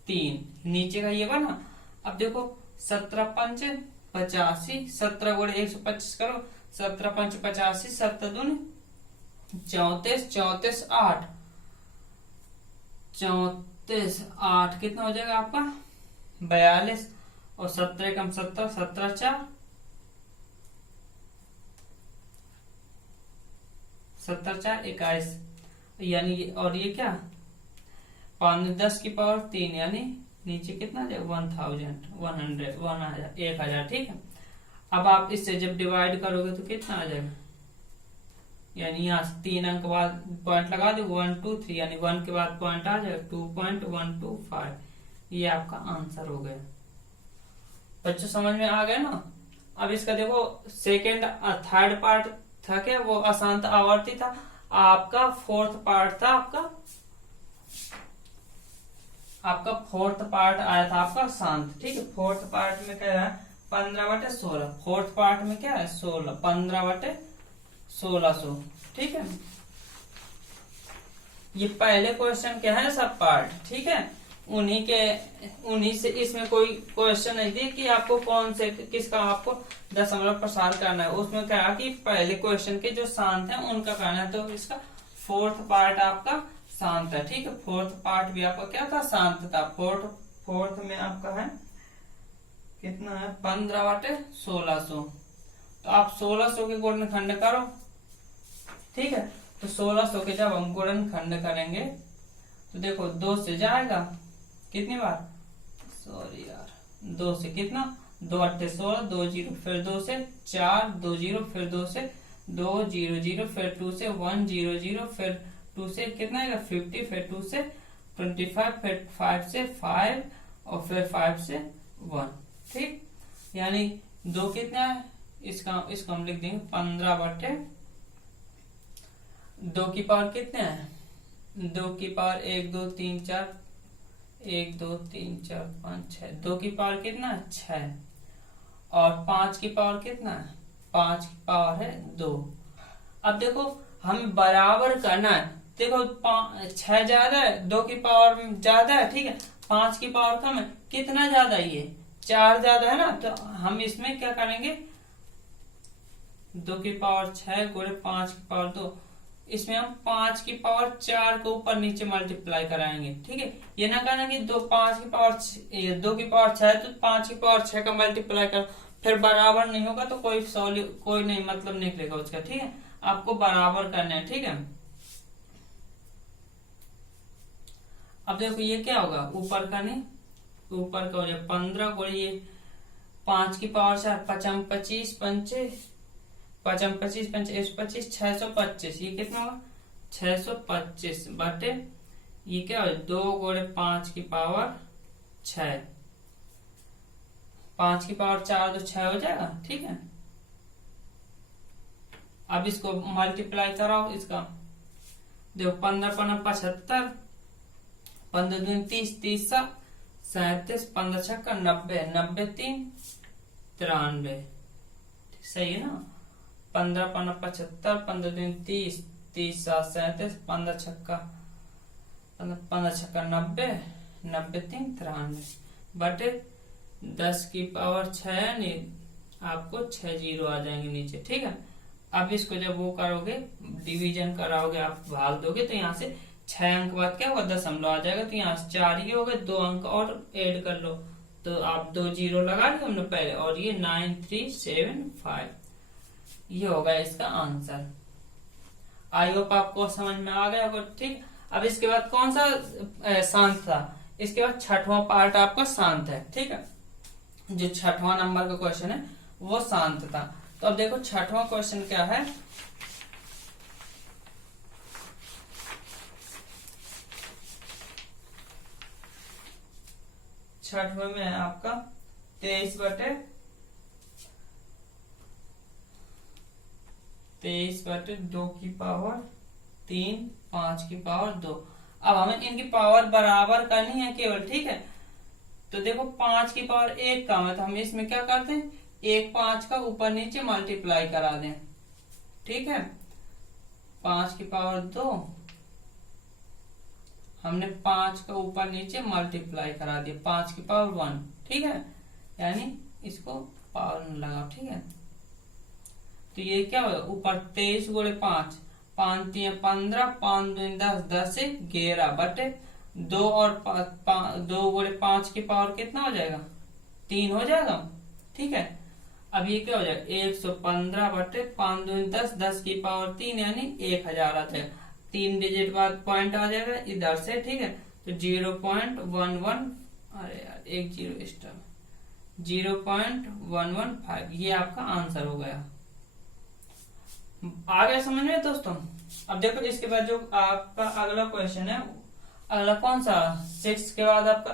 3, नीचे का ये बना। अब देखो 17 पंचे 85, 17 गुणे 125 करो 17 पंच 85, 7 दूनी 34, 34 8, 34 8 कितना हो जाएगा आपका 42, और 17 कम 17, 17 4 17 4 21, यानी और ये क्या 10 की पावर 3 यानी नीचे कितना जाएगा 1000, ठीक है। अब आप इससे जब डिवाइड करोगे तो कितना आ जाएगा, यानी यहाँ से 3 अंक बाद पॉइंट लगा दो 1 2 3 यानी 1 के बाद पॉइंट आ जाएगा 2.125, ये आपका आंसर हो गया। बच्चों समझ में आ गया ना। अब इसका देखो सेकेंड थर्ड पार्ट था क्या वो अशांत आवर्ती था, आपका फोर्थ पार्ट था आपका फोर्थ पार्ट आया था आपका शांत, ठीक है। फोर्थ पार्ट में क्या है 15/16, फोर्थ पार्ट में क्या है 16, 15/1600, ठीक है। ये पहले क्वेश्चन के है सब पार्ट, ठीक है। उन्हीं से इसमें कोई क्वेश्चन नहीं दी कि आपको कौन से किसका आपको दशमलव प्रसार करना है। उसमें क्या है कि पहले क्वेश्चन के जो शांत हैं उनका करना है, तो इसका फोर्थ पार्ट आपका शांत है, ठीक है। फोर्थ पार्ट भी आपका क्या था शांत था। फोर्थ में आपका है कितना है 15/1600, तो आप 1600 के गुणनखंड करो, ठीक है। तो 1600 के जब हम गुणनखंड करेंगे तो देखो 2 से जाएगा कितनी बार, सॉरी यार 2 से कितना 2 8 16, 2 0 फिर 2 से 4, 2 0 फिर 2 से 2 0 0 फिर 2 से 1 0 0 फिर 2 से कितना आएगा 50, फिर 2 से 25, फिर 5 से 5 और फिर 5 से 1, ठीक। यानी 2 कितना है इसका हम लिख देंगे 15/1600, दो की पावर कितने हैं? दो की पावर 1 2 3 4, 1 2 3 4 5 6, दो की पावर कितना है? 6। और 5 की पावर कितना है? 5 की पावर है 2। अब देखो हमें बराबर करना है। देखो 6 ज्यादा है, 2 की पावर ज्यादा है, ठीक है, 5 की पावर कम है। कितना ज्यादा है? ये 4 ज्यादा है ना। तो हम इसमें क्या करेंगे, 2 की पावर 6 गुणे 5 की पावर 2, इसमें हम 5 की पावर 4 को ऊपर नीचे मल्टीप्लाई कराएंगे, ठीक है। ये ना कहना कि 2 5 की पावर 2 की पावर 6 है तो 5 की पावर 6 का मल्टीप्लाई कर, फिर बराबर नहीं होगा तो कोई नहीं मतलब निकलेगा उसका, ठीक है। आपको बराबर करना है, ठीक है। अब देखो ये क्या होगा, ऊपर का नहीं, ऊपर का हो जाए 15 गुणे ये 5 की पावर 4, 5 25 पंचे 5 25 पंचे 25 625, ये कितना होगा? 625 बटे ये क्या हो, 2 गुणे 5 की पावर 6, 5 की पावर 4 तो 6 हो जाएगा, ठीक है। अब इसको मल्टीप्लाई कराओ इसका, देखो 15 15 75, 15 दूनी 30, 30 37, 15 छक्का 90, 90 3 93, सही है ना। 15 15 75, 15 दूनी 30, 30 7 37, 15 छक्का 90, 90 3 93 बटे 10 की पावर 6 है नहीं, आपको 6 जीरो आ जाएंगे नीचे, ठीक है। अब इसको जब वो करोगे, डिवीजन कराओगे, आप भाग दोगे तो यहाँ से 6 अंक बाद क्या होगा, दशमलव आ जाएगा। तो यहाँ से 4 ही हो गए, 2 अंक और ऐड कर लो तो आप 2 जीरो लगा लिया हमने पहले, और ये 9375, ये होगा इसका आंसर। आई होप आपको समझ में आ गया होगा, ठीक। अब इसके बाद कौन सा शांत था, इसके बाद छठवां पार्ट आपका शांत है, ठीक है। जो छठवां नंबर का क्वेश्चन है वो शांत था। तो अब देखो छठवां क्वेश्चन क्या है, छठवें में है आपका 23 बटे 2 की पावर 3, 5 की पावर 2। अब हमें इनकी पावर बराबर करनी है केवल, ठीक है। तो देखो 5 की पावर 1 कम है तो हम इसमें क्या करते हैं, 1 5 का ऊपर नीचे मल्टीप्लाई करा दें, ठीक है। 5 की पावर 2 हमने 5 का ऊपर नीचे मल्टीप्लाई करा दिया, 5 की पावर 1, ठीक है। यानी इसको पावर में लगाओ, ठीक है। तो ये क्या होगा, ऊपर 23 गुणे 5, 5 3 15, 5 2 10, 10 से 11 बटे 2 और 2 गुणे 5 की पावर कितना हो जाएगा, 3 हो जाएगा, ठीक है। अब ये क्या हो जाएगा, 115 बटे 5 2 10, 10 की पावर 3 यानी 1000 आ जाएगा। 3 डिजिट बाद पॉइंट आ जाएगा इधर से, ठीक है। तो 0.11, अरे यार 1 जीरो एक्स्ट्रा, 0.115, ये आपका आंसर हो गया। आ गया समझ में दोस्तों। अब देखो इसके बाद जो आपका अगला क्वेश्चन है, अगला कौन सा, 6 के बाद आपका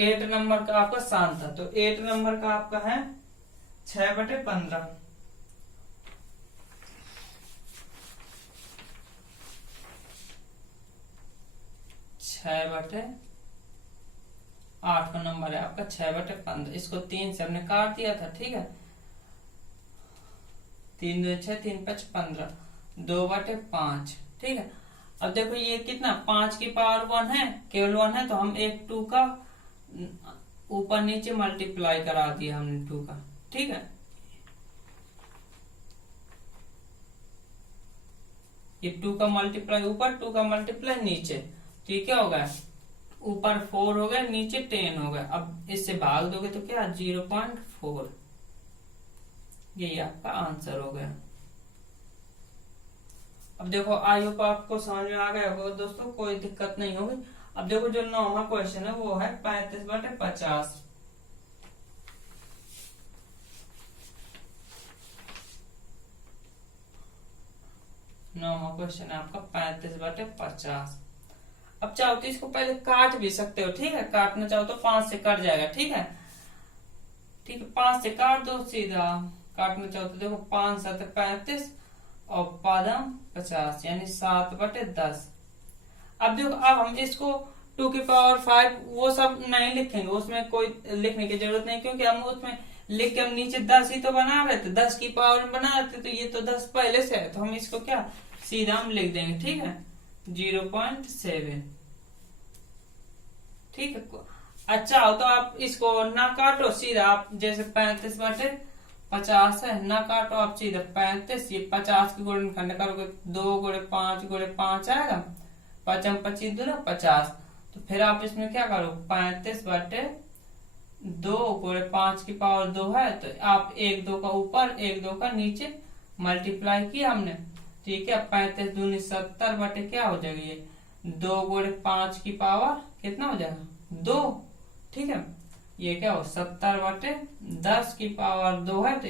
8 नंबर का आपका शांत था। तो 8 नंबर का आपका है 6 बटे 15, 6 बटे 8 का नंबर है आपका 6 बटे 15। इसको 3 से हमने काट दिया था, ठीक है। 3 2 6, 3 5 15, 2 बटे 5, ठीक है। अब देखो ये कितना, 5 की पावर 1 है, केवल 1 है, तो हम एक 2 का ऊपर नीचे मल्टीप्लाई करा दिया हमने 2 का, ठीक है। ये 2 का मल्टीप्लाई ऊपर, 2 का मल्टीप्लाई नीचे, तो ये क्या होगा, ऊपर 4 हो गया, नीचे 10 हो गया। अब इससे भाग दोगे तो क्या, 0.4, यही आपका आंसर हो गया। अब देखो आई होप आपको समझ में आ गया होगा दोस्तों, कोई दिक्कत नहीं होगी। अब देखो जो 9वां क्वेश्चन है वो है 35 बटे 50। 9वां क्वेश्चन है आपका 35 बटे 50। अब चाहो तो इसको पहले काट भी सकते हो, ठीक है। काटना चाहो तो 5 से कट जाएगा, ठीक है। ठीक है, 5 से काट दो सीधा। काटना चाहो तो देखो 5 7 35, और पदम 50 यानी 7/10। अब देखो, अब हम इसको 2 की पावर 5 वो सब नहीं लिखेंगे, उसमें कोई लिखने की जरूरत नहीं, क्योंकि हम उसमें लिख के हम नीचे 10 ही तो बना रहे थे, 10 की पावर में बना रहे थे, तो ये तो 10 पहले से है, तो हम इसको क्या सीधा हम लिख देंगे, ठीक है 0.7। ठीक है, अच्छा हो तो आप इसको ना काटो, सीधा आप जैसे 35/50 है, ना काटो आप सीधा 35, ये 50 की गुणनखंड करोगे 2 गुणे 5 गुणे 5 आएगा, 5 25 दूना 50। तो फिर आप इसमें क्या करो, 35/2 गुणे 5 की पावर 2 है, तो आप 1 2 का ऊपर 1 2 का नीचे मल्टीप्लाई किया हमने, ठीक है 35 दूनी 70 क्या हो जाएगा, ये 2 गुणे 5 की पावर कितना हो जाएगा 2, ठीक है ये क्या हो 70/10 की पावर 2 है, तो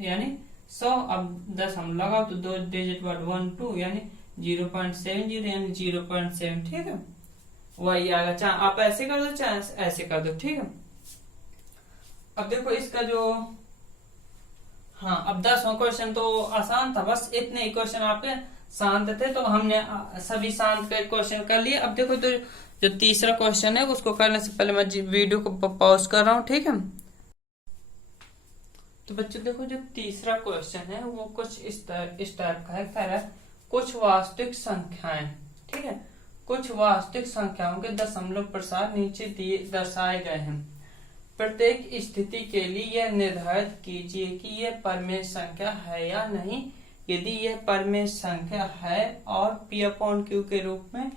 यानी 100। अब 10 हम लगाओ तो 2 डिजिट बाद 1 2 यानी 0.70 यानी 0.7, ठीक है वही आएगा। चाहे आप ऐसे कर दो चाहे ऐसे कर दो, ठीक है। अब देखो इसका जो, हाँ अब 10वां क्वेश्चन तो आसान था, बस इतने ही क्वेश्चन आपके शांत थे, तो हमने सभी शांत के क्वेश्चन कर लिए। अब देखो तो जो तीसरा क्वेश्चन है उसको करने से पहले मैं वीडियो को पॉज कर रहा हूँ, ठीक है। तो बच्चों देखो जो तीसरा क्वेश्चन है वो कुछ इस टाइप का है, कह रहा है कुछ वास्तविक संख्याएं, ठीक है कुछ वास्तविक संख्याओं के दशमलव प्रसार नीचे दिए दर्शाए गए हैं। प्रत्येक स्थिति के लिए यह निर्धारित कीजिए कि यह परमेय संख्या है या नहीं। यदि यह परमेय संख्या है और P/Q के रूप में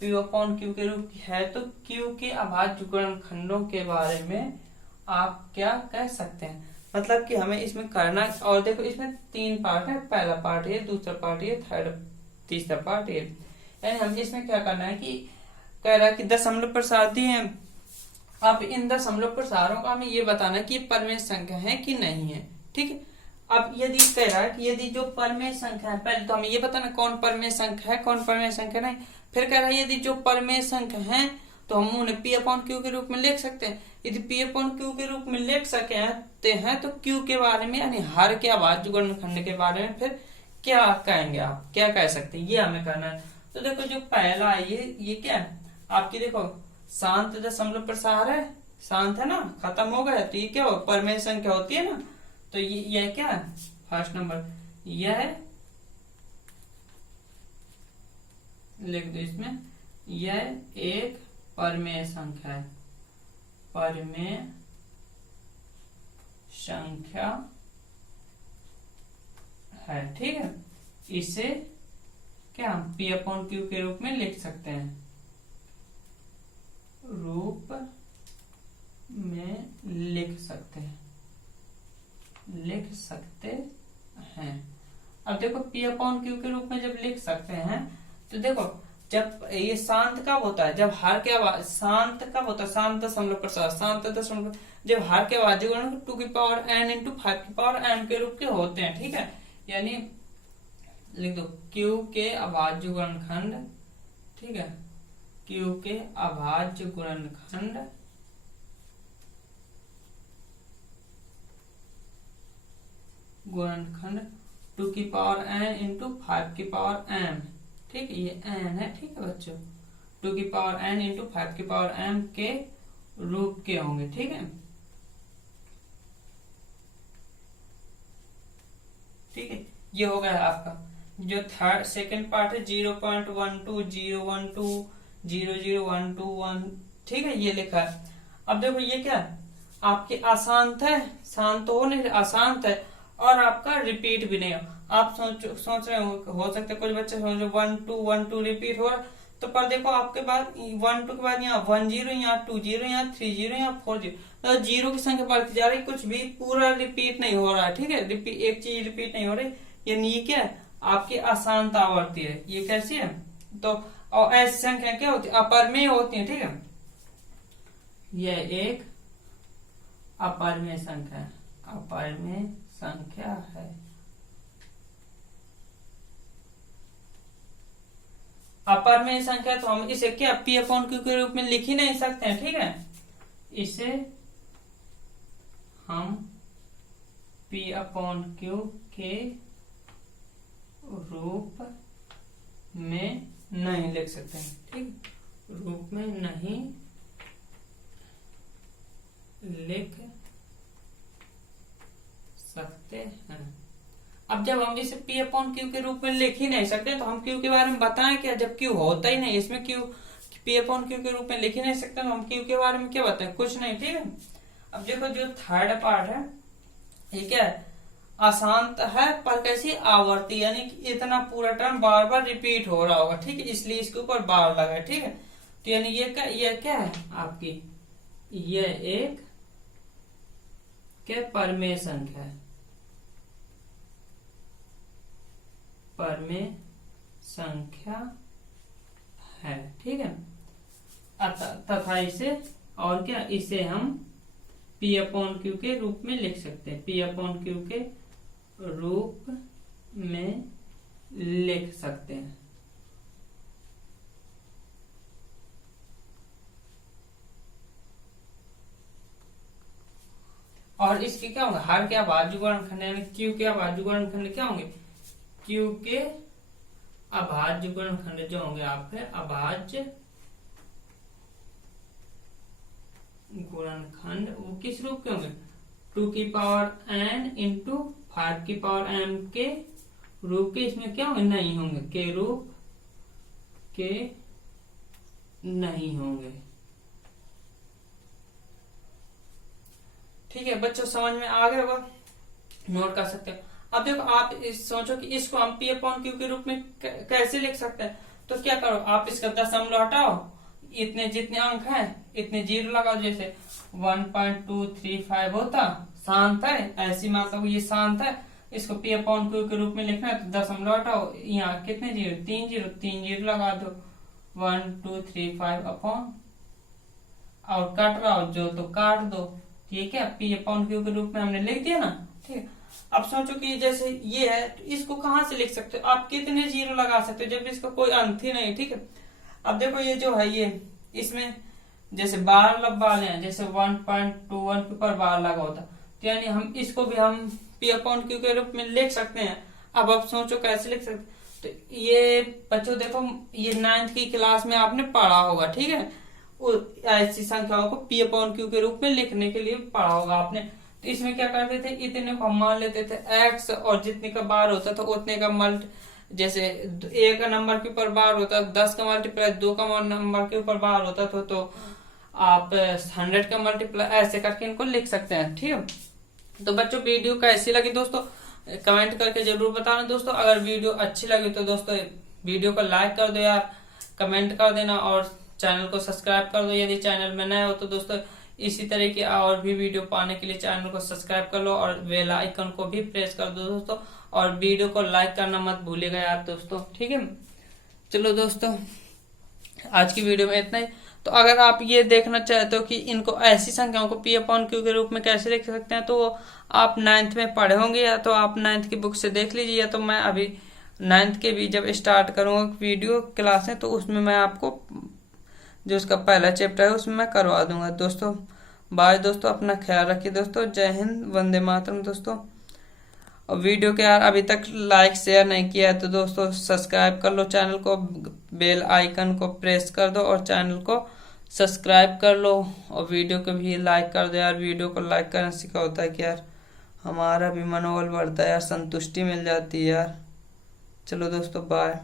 P/Q के रूप की है, तो Q के अभाज्य गुणनखंडों के बारे में आप क्या कह सकते हैं। मतलब कि हमें इसमें करना, और देखो इसमें 3 पार्ट है, पहला पार्ट ये, दूसरा पार्ट ये, तीसरा पार्ट ये। यानी हम इसमें क्या करना है कि कह रहा है कि दशमलव प्रसार दिए हैं, अब इन दशमलव प्रसारों का हमें ये बताना है कि ये परमेय संख्या है कि नहीं है, ठीक है। अब यदि कह रहा है कि यदि जो परमेय संख्या है, पहले तो हमें ये बताना कौन परमेय संख्या है कौन परमेय संख्या नहीं। फिर कह रहा है यदि जो परमेय संख्या है तो हम उन्हें P/Q के रूप में लिख सकते हैं। यदि P/Q के रूप में लिख सकते हैं तो Q के बारे में यानी हर के अभाज्य गुणनखंड के बारे में फिर क्या कहेंगे, आप क्या कह सकते हैं, ये हमें करना है। तो देखो जो पहला है ये क्या है आपकी, देखो शांत दशमलव प्रसार है, शांत है ना, खत्म हो गया, तो ये क्या हो परमेय संख्या होती है ना, तो ये क्या है फर्स्ट नंबर, यह लिख दो इसमें, यह एक परमेय संख्या है, परमेय संख्या है, ठीक है। इसे क्या हम P/Q के रूप में लिख सकते हैं, रूप में लिख सकते हैं। अब देखो P/Q के रूप में जब लिख सकते हैं तो देखो जब ये शांत कब होता है, जब हर के आवाज, शांत कब होता है, शांत दशमलव प्रसार, शांत दशमलव जब हर के अभाज्य गुणनखंड 2n × 5n के रूप के होते हैं, ठीक है। यानी लिख दो Q के अभाज्य गुणनखंड, ठीक है Q के अभाज्य गुणनखंड गुणनखंड 2n × 5m, ठीक है ये n है, ठीक है बच्चों 2n × 5m के रूप के होंगे, ठीक है। ठीक है ये हो गया आपका। जो थर्ड सेकंड पार्ट है 0.12 012 0012 ठीक है ये लिखा है। अब देखो ये क्या है आपके अशांत है, शांत तो हो नहीं, अशांत है और आपका रिपीट भी नहीं हो। आप सोच रहे हो सकते कुछ बच्चे सोच रहे 1 2 1 2 रिपीट हो रहा, तो पर देखो आपके बाद 1 2 के बाद यहाँ 1 0 यहाँ 2 0 यहाँ 3 0 यहाँ 4 0, तो जीरो की संख्या बढ़ती जा रही, कुछ भी पूरा रिपीट नहीं हो रहा है, ठीक है रिपीट एक चीज रिपीट नहीं हो रही, यानी ये क्या है आपकी अशांत आवर्ती है। ये कैसी है तो, और ऐसी संख्या क्या होती है अपरमेय होती है, ठीक है यह एक अपरमेय संख्या है, अपरमेय संख्या है। अपरमेय संख्या तो हम इसे क्या P/Q के रूप में लिख ही नहीं सकते हैं, ठीक है इसे हम P/Q के रूप में नहीं लिख सकते हैं, ठीक, रूप में नहीं लिख सकते हैं। अब जब हम इसे P अपॉन Q के रूप में लिख ही नहीं सकते तो हम Q के बारे में बताएं क्या, जब Q होता ही नहीं, इसमें Q P अपॉन Q के रूप में लिख ही नहीं सकते तो हम Q के बारे में क्या बताएं, कुछ नहीं, ठीक है। अब देखो जो थर्ड पार्ट है ये क्या है, अशांत है पर कैसी आवर्ती, यानी कि इतना पूरा टर्म बार बार रिपीट हो रहा होगा, ठीक है, इसलिए इसके ऊपर बार लगा है, ठीक है। तो यानी ये क्या है आपकी, ये एक क्या परमेय संख्या है, परमेय संख्या है, ठीक है। तथा इसे और क्या, इसे हम P अपॉन Q के रूप में लिख सकते हैं, P अपॉन Q के रूप में लिख सकते हैं। और इसके क्या होंगे, हर के अभाज्य गुणनखंड यानी Q के अभाज्य गुणनखंड क्या होंगे, Q के अभाज्य गुणनखंड जो होंगे आपके अभाज्य गुणनखंड वो किस रूप के होंगे, 2 की पावर n इंटू 5 की पावर m के रूप के, इसमें क्या होंगे, नहीं होंगे, के रूप के नहीं होंगे, ठीक है बच्चों, समझ में आ गया होगा, नोट कर सकते हैं। अब देखो आप सोचो कि इसको हम P अपॉन Q के रूप में कैसे लिख सकते हैं, तो क्या करो, आप इसका दशमलव हटाओ, इतने जितने अंक हैं इतने जीरो लगाओ, जैसे 1.235 होता, शांत है, ऐसी मतलब ये शांत है, इसको P अपॉन Q के रूप में लिखना है तो दशमलव हटाओ, यहाँ कितने जीरो, 3 जीरो लगा दो, 1.235 अपॉन, और काट रहा हो जो तो काट दो, ठीक है, P अपॉन Q के रूप में हमने लिख दिया ना, ठीक है। अब सोचो कि जैसे ये है तो इसको कहां से लिख सकते हो, आप कितने जीरो लगा सकते हो जब इसका कोई अंत ही नहीं, ठीक है। अब देखो ये जो है ये इसमें जैसे बार लब्बा लें, जैसे 1.21 के ऊपर बार लगा होता, तो यानी हम इसको भी हम P अपॉन Q के रूप में लिख सकते हैं। अब आप सोचो कैसे लिख सकते, तो ये बच्चों देखो ये 9th की क्लास में आपने पढ़ा होगा, ठीक है, ऐसी संख्याओं को P अपॉन Q के रूप में लिखने के लिए पढ़ा होगा आपने। तो इसमें क्या करते थे, इतने को हम मान लेते थे x, और जितने का बार होता था उतने का जैसे एक नंबर के ऊपर बार होता, 10 का मल्टीप्लाई 2 का नंबर के ऊपर बार होता तो आप 100 का मल्टीप्लाई ऐसे करके इनको लिख सकते हैं, ठीक है। तो बच्चों वीडियो कैसी लगी दोस्तों कमेंट करके जरूर बताना दोस्तों, अगर वीडियो अच्छी लगी तो दोस्तों वीडियो को लाइक कर दो यार, कमेंट कर देना और चैनल को सब्सक्राइब कर दो यदि चैनल में नए हो तो दोस्तों। इसी तरह की और भी वीडियो पाने के लिए चैनल को सब्सक्राइब कर लो और बेल आइकन को भी प्रेस कर दो दोस्तों, और वीडियो को लाइक करना मत भूलिएगा यार दोस्तों, ठीक है। चलो दोस्तों आज की वीडियो में इतना ही। तो अगर आप ये देखना चाहते हो कि इनको ऐसी संख्याओं को P अपॉन Q के रूप में कैसे लिख सकते हैं तो आप 9th में पढ़े होंगे, या तो आप 9th की बुक से देख लीजिए, या तो मैं अभी 9th के भी जब स्टार्ट करूंगा वीडियो क्लासें तो उसमें मैं आपको जो उसका पहला चैप्टर है उसमें मैं करवा दूंगा दोस्तों। बाय दोस्तों, अपना ख्याल रखिए दोस्तों, जय हिंद, वंदे मातरम दोस्तों। और वीडियो के यार अभी तक लाइक शेयर नहीं किया है तो दोस्तों सब्सक्राइब कर लो चैनल को, बेल आइकन को प्रेस कर दो और चैनल को सब्सक्राइब कर लो, और वीडियो को भी लाइक कर दो यार। वीडियो को लाइक करने से क्या होता है कि यार हमारा भी मनोबल बढ़ता है यार, संतुष्टि मिल जाती है यार। चलो दोस्तों बाय।